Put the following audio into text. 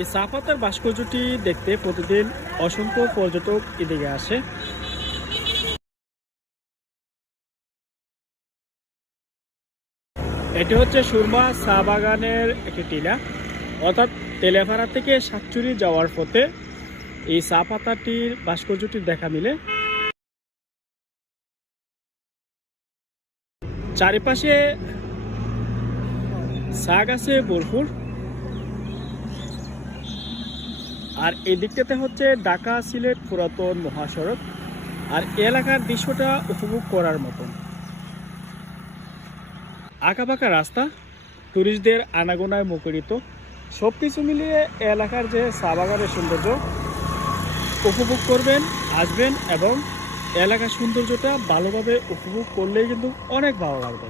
এই চা পাতার ভাস্কর্যটি দেখতে প্রতিদিন অসংখ্য পর্যটক এদিকে আসে। এটি হচ্ছে সুরমা চা বাগানের একটি টিলা, অর্থাৎ তেলেপাড়া থেকে সাতচুরি যাওয়ার পথে এই চা পাতাটির ভাস্কর্যটি দেখা মিলে। চারিপাশে চা গাছে ভরপুর। আর এই দিকটাতে হচ্ছে ঢাকা সিলেট পুরাতন মহাসড়ক। আর এলাকার দৃশ্যটা উপভোগ করার মতন। আঁকাবাঁকা রাস্তা, টুরিস্টদের আনাগোনায় মুখরিত, সব কিছু মিলিয়ে এলাকার যে চা বাগানের সৌন্দর্য উপভোগ করবেন, আসবেন এবং এলাকার সৌন্দর্যটা ভালোভাবে উপভোগ করলেই কিন্তু অনেক ভালো লাগবে।